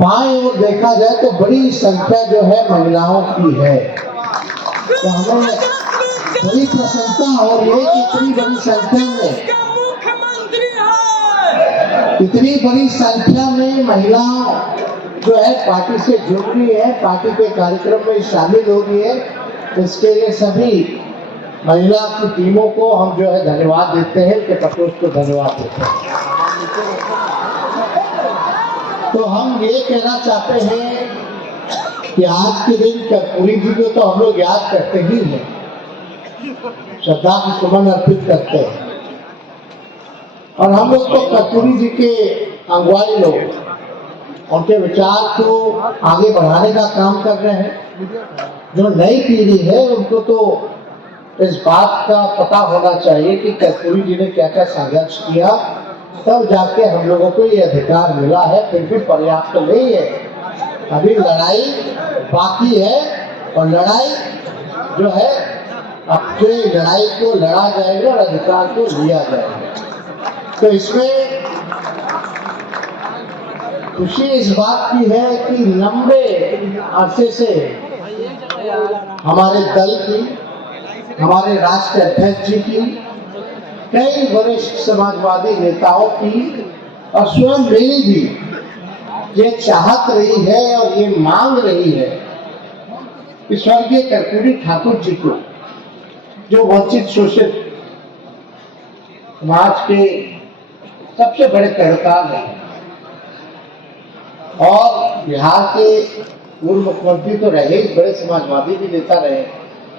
बाएं ओर देखा जाए तो बड़ी संख्या जो है महिलाओं की है, तो हमें बड़ी प्रसन्नता हो रही है कि इतनी बड़ी संख्या में महिलाओं जो है पार्टी से जुड़ रही है, पार्टी के कार्यक्रम में शामिल हो रही है। इसके लिए सभी महिला की टीमों को हम जो है धन्यवाद देते हैं, उनके प्रकोष्ठ को धन्यवाद देते हैं। तो हम ये कहना चाहते हैं कि आज के दिन कर्पूरी जी को तो हम लोग याद करते ही हैं, श्रद्धा की सुमन अर्पित करते हैं, और हम लोग तो कर्पूरी जी के अगुवाई लोग उनके विचार को आगे बढ़ाने का काम कर रहे हैं। जो नई पीढ़ी है उनको तो इस बात का पता होना चाहिए कि कर्पूरी जी ने क्या क्या संघर्ष किया, तब जाके हम लोगों को ये अधिकार मिला है। फिर भी पर्याप्त नहीं है, अभी लड़ाई बाकी है, और लड़ाई जो है अपने लड़ाई को लड़ा जाएगा और अधिकार को लिया जाएगा। तो इसमें खुशी इस बात की है कि लंबे अरसे से हमारे दल की, हमारे राष्ट्रीय अध्यक्ष जी की, कई वरिष्ठ समाजवादी नेताओं की और स्वयं मेरी भी ये चाहत रही है और ये मांग रही है कि स्वर्गीय कर्पूरी ठाकुर जी को, जो वंचित शोषित समाज के सबसे बड़े कर्णधार हैं और बिहार के पूर्व मुख्यमंत्री तो रहे, बड़े समाजवादी भी नेता रहे,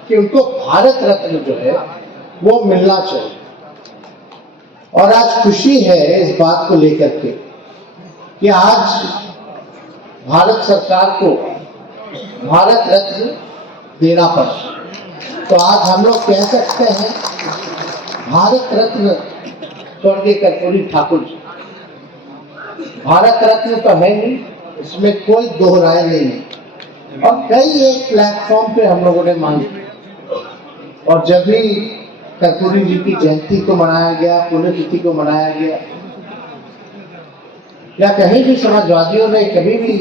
कि उनको भारत रत्न जो है वो मिलना चाहिए। और आज खुशी है इस बात को लेकर के कि आज भारत सरकार को भारत रत्न देना पड़ा। तो आज हम लोग कह सकते हैं भारत रत्न स्वर्गीय कर्पूरी ठाकुर जी। भारत रत्न तो है नहीं, इसमें कोई दो राय नहीं है, और कई एक प्लेटफॉर्म पे हम लोगों ने मांगी, और जब भी कर्पूरी जी की जयंती को मनाया गया, पुण्यतिथि को मनाया गया, या कहीं भी समाजवादियों ने कभी भी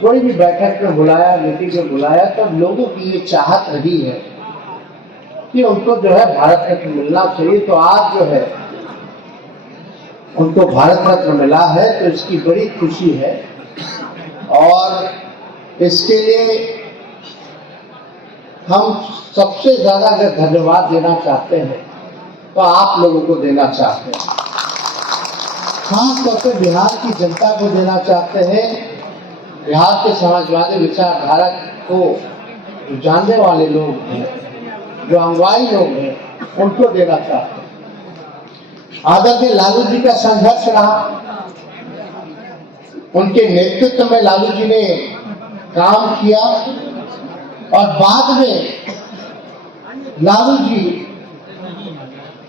कोई भी बैठक में बुलाया, मीटिंग में बुलाया, तब लोगों की ये चाहत रही है कि उनको जो है भारत रत्न मिलना चाहिए। तो आज जो है उनको भारत रत्न मिला है, तो इसकी बड़ी खुशी है, और इसके लिए हम सबसे ज्यादा अगर धन्यवाद देना चाहते हैं तो आप लोगों को देना चाहते हैं, खास तौर पे बिहार की जनता को देना चाहते हैं, बिहार के समाजवादी विचारधारा को जानने वाले लोग हैं, जो अगुवाई लोग हैं, उनको देना चाहते हैं। आदरणीय लालू जी का संघर्ष रहा, उनके नेतृत्व में लालू जी ने काम किया, और बाद में लालू जी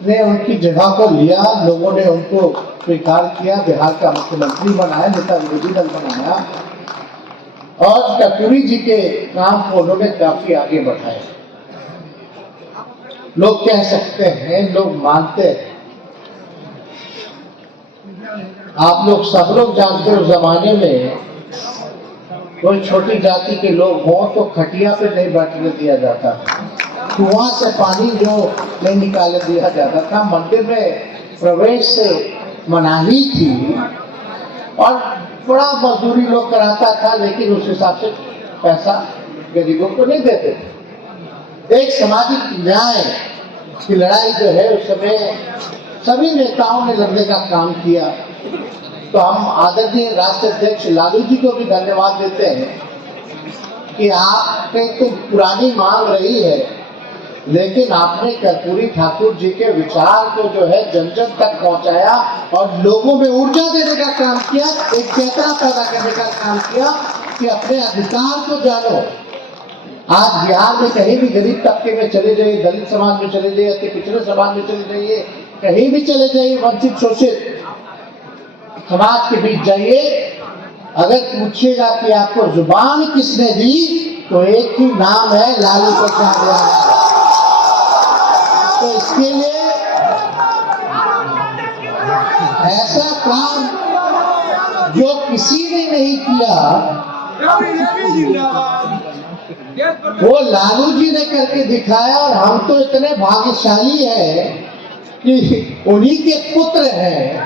ने उनकी जगह को लिया, लोगों ने उनको स्वीकार किया, बिहार का मुख्यमंत्री बनाया, नेता विरोधी दल बनाया, और कर्पूरी जी के काम को उन्होंने काफी आगे बढ़ाया। लोग कह सकते हैं, लोग मानते हैं, आप लोग सब लोग जानते हो जमाने में कोई छोटी जाति के लोग हों तो खटिया पे नहीं बैठने दिया जाता, कुआं से पानी जो नहीं निकाले दिया जाता था, मंदिर में प्रवेश से मनाही थी, और बड़ा मजदूरी लोग कराता था, लेकिन उस हिसाब से पैसा गरीबों को नहीं देते थे। एक सामाजिक न्याय की लड़ाई जो है उस समय सभी नेताओं ने लड़ने का काम किया। तो हम आदरणीय राष्ट्रीय अध्यक्ष लालू जी को भी धन्यवाद देते हैं कि आपने तो पुरानी मांग रही है, लेकिन आपने कर्पूरी ठाकुर जी के विचार को जो है जन जन तक पहुंचाया और लोगों में ऊर्जा देने का काम किया, एक चेतना पैदा करने का काम किया कि अपने अधिकार को जानो। आज बिहार में कहीं भी गरीब तबके में चले जाइए, दलित समाज में चले जाइए, अति पिछड़े समाज में चले जाइए, कहीं भी चले जाइए, वंचित शोषित समाज के बीच जाइए, अगर पूछिएगा कि आपको जुबान किसने दी, तो एक ही नाम है, लालू प्रसाद यादव। तो इसके लिए ऐसा काम जो किसी ने नहीं किया, वो लालू जी ने करके दिखाया। और हम तो इतने भाग्यशाली हैं कि उन्हीं के पुत्र हैं,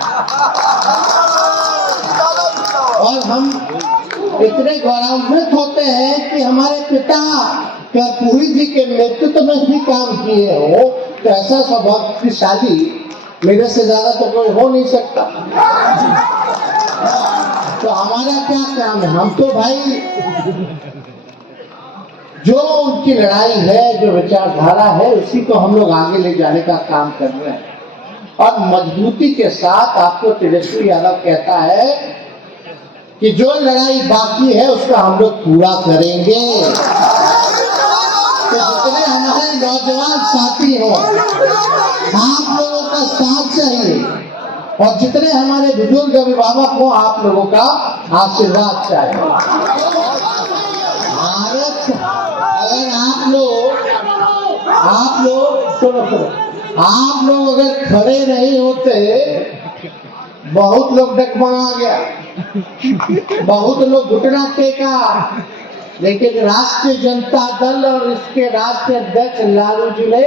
और हम इतने गौरवान्वित होते हैं कि हमारे पिता कर्पूरी जी के नेतृत्व में भी काम किए हो। तो ऐसा सौभाग्यशाली मेरे से ज्यादा तो कोई हो नहीं सकता। तो हमारा क्या काम है? हम तो भाई जो उनकी लड़ाई है, जो विचारधारा है, उसी को हम लोग आगे ले जाने का काम कर रहे हैं। और मजबूती के साथ आपको तेजस्वी यादव कहता है कि जो लड़ाई बाकी है उसका हम लोग पूरा करेंगे। तो जितने हमारे नौजवान साथी हो, आप लोगों का साथ चाहिए, और जितने हमारे बुजुर्ग अभिभावक हो, आप लोगों का आशीर्वाद चाहिए। भारत, अगर आप लोग अगर खड़े नहीं होते, बहुत लोग डगमगा गया, बहुत लोग घुटना टेका, लेकिन राष्ट्रीय जनता दल और इसके राष्ट्रीय अध्यक्ष लालू जी ने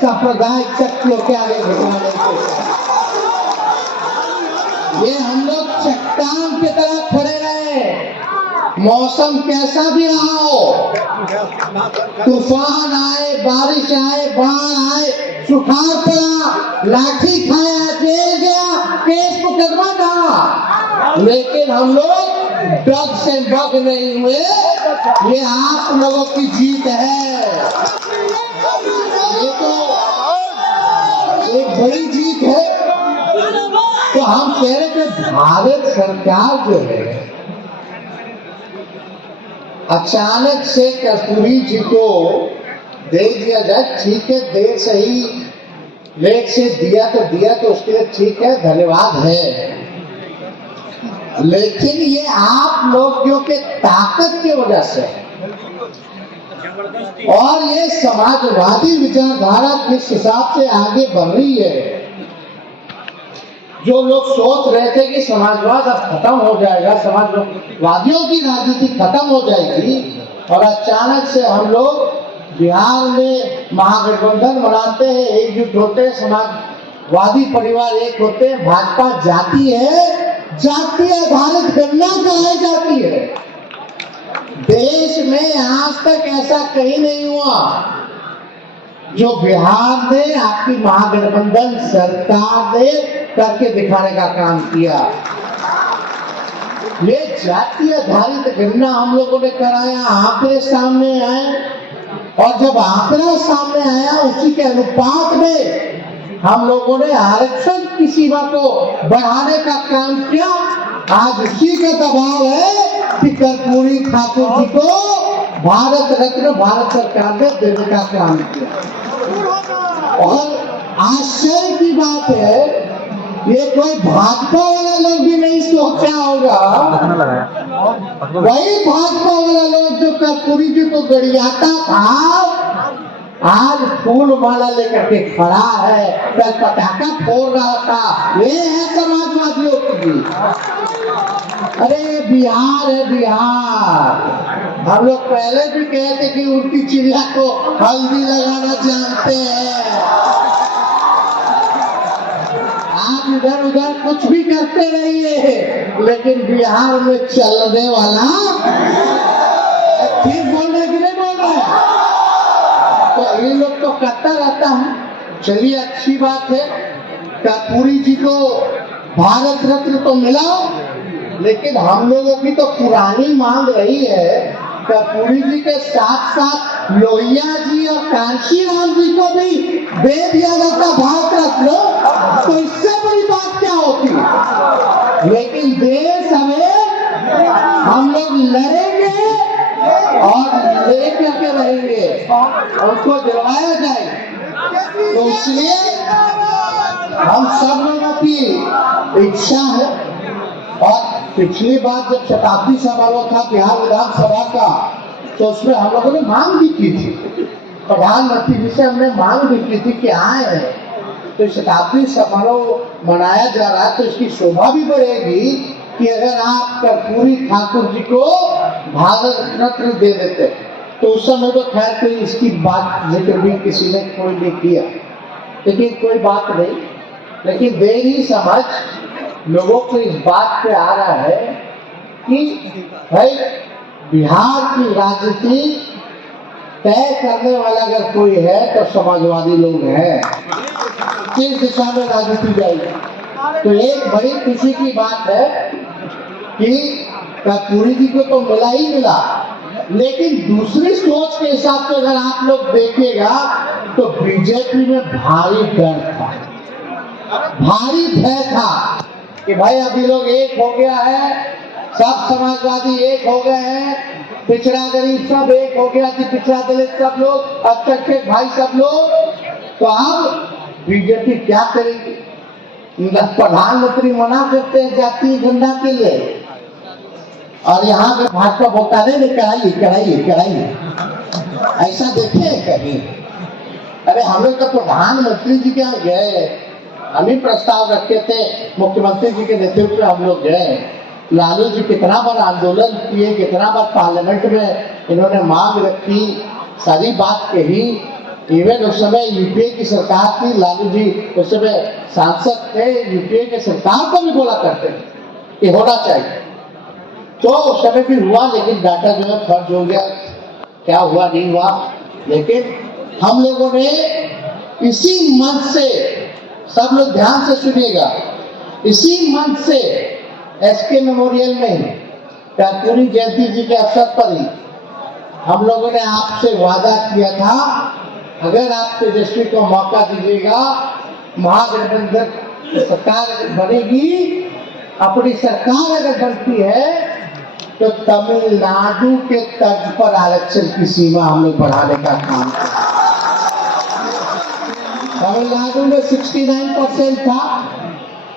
सांप्रदायिक शक्तियों के आगे घुटना नहीं टेका। ये हम लोग चट्टान की तरह खड़े रहे, मौसम कैसा भी रहा हो, तूफान आए, बारिश आए, बाढ़ आए, सुखाड़ पड़ा, लाठी खाया, जेल गया, केस मुकदमा था, लेकिन हम लोग डग से बग नहीं हुए। ये आप लोगों की जीत है। ये तो एक बड़ी जीत है। तो हम कह रहे थे भारत सरकार जो है, अचानक से कर्पूरी जी को दे दिया जाए, ठीक है, देर सही, लेट से दिया तो उसके लिए ठीक है, धन्यवाद है। लेकिन ये आप लोगों के ताकत की वजह से, और ये समाजवादी विचारधारा किस हिसाब से आगे बढ़ रही है। जो लोग सोच रहे थे कि समाजवाद अब खत्म हो जाएगा, समाजवादियों की राजनीति खत्म हो जाएगी, और अचानक से हम लोग बिहार में महागठबंधन बनाते हैं, एकजुट होते हैं, समाजवादी परिवार एक होते हैं, भाजपा जाती है, जाति आधारित गणना कराई जाती है। देश में आज तक ऐसा कहीं नहीं हुआ जो बिहार ने, आपकी महागठबंधन सरकार ने करके दिखाने का काम किया। ये जातीय आधारित गणना हम लोगों ने कराया, आंकड़े सामने आए, और जब आंकड़ा सामने आया उसी के अनुपात में हम लोगों ने आरक्षण की सीमा को बढ़ाने का काम किया। आज उसी का दबाव है कि कर्पूरी ठाकुर जी को भारत रत्न भारत सरकार ने देने का काम किया। और आश्चर्य की बात है, ये कोई भाजपा वाला लोग भी नहीं सोचा होगा, वही भाजपा वाला लोग जो कर्पूरी जी को गरियाता था, आज फूल माला लेकर के खड़ा है, कल पटाखा फोड़ रहा था। ये है समाजवादियों की। अरे बिहार है, बिहार। हम लोग पहले भी कहते कि उनकी चिड़िया को हल्दी लगाना जानते हैं। आप इधर उधर कुछ भी करते रहिए, लेकिन बिहार में चलने वाला ठीक बोल रहे कि नहीं बोल रहे? तो ये लोग तो करता रहता है। चलिए, अच्छी बात है, कर्पूरी जी को भारत रत्न तो मिला, लेकिन हम लोगों की तो पुरानी मांग रही है कर्पूरी जी के साथ साथ लोहिया जी और कांशीराम जी को भी दे दिया जाता भारत रत्न, तो इससे बड़ी बात क्या होती। लेकिन देश हमें, हम लोग लड़ेंगे और लेकर के रहेंगे, उनको दिलवाया जाए। तो इसलिए हम सब लोगों की इच्छा है, और पिछली बार जब शताब्दी समारोह था बिहार विधानसभा का, तो उसमें हम लोगों ने मांग भी की थी, प्रधानमंत्री जी से हमने मांग भी की थी कि आए, तो शताब्दी समारोह मनाया जा रहा है तो इसकी शोभा भी बढ़ेगी कि अगर आप कर्पूरी ठाकुर जी को भारत रत्न दे देते। तो उस समय तो खैर कोई इसकी बात जिक्र भी किसी ने कोई नहीं किया, लेकिन कोई बात नहीं। लेकिन देरी समझ लोगों को इस बात पे आ रहा है कि भाई बिहार की राजनीति तय करने वाला अगर कोई है तो समाजवादी लोग हैं, किस दिशा में राजनीति जाएगी। तो एक बड़ी खुशी की बात है कि कर्पूरी जी को तो मिला ही मिला, लेकिन दूसरी सोच के हिसाब से अगर आप लोग देखिएगा तो बीजेपी में भारी डर था, भारी भय था कि भाई अभी लोग एक हो गया है, सब समाजवादी एक हो गए हैं, पिछड़ा गरीब सब एक हो गया कि पिछड़ा दलित सब लोग, अल्पसंख्यक भाई सब लोग, तो अब बीजेपी क्या करेगी। प्रधानमंत्री मना करते हैं जातीय गणना के लिए, और यहाँ पे भाजपा बोलता नहीं कराइए कराइए कराइए, ऐसा देखे कहीं। अरे हम लोग तो प्रधानमंत्री जी के यहाँ गए, हम ही प्रस्ताव रखे थे, मुख्यमंत्री जी के नेतृत्व में हम लोग गए, लालू जी कितना बार आंदोलन किए, कितना बार पार्लियामेंट में इन्होंने मांग रखी, सारी बात कही। इवन उस समय यूपीए की सरकार थी, लालू जी उस समय सांसद थे, यूपीए की सरकार को भी बोला करते कि होना चाहिए, तो उस समय भी हुआ, लेकिन डाटा जो है फर्ज हो गया, क्या हुआ नहीं हुआ। लेकिन हम लोगों ने इसी मंच से, सब लोग ध्यान से सुनिएगा, इसी मंच से एसके मेमोरियल में कर्पूरी जयंती जी के अवसर पर ही हम लोगों ने आपसे वादा किया था, अगर आप तेजस्वी को मौका दीजिएगा, महागठबंधन सरकार बनेगी, अपनी सरकार अगर बनती है तो तमिलनाडु के तर्ज पर आरक्षण की सीमा हम लोग बढ़ाने का काम करें। तमिलनाडु में 69% था,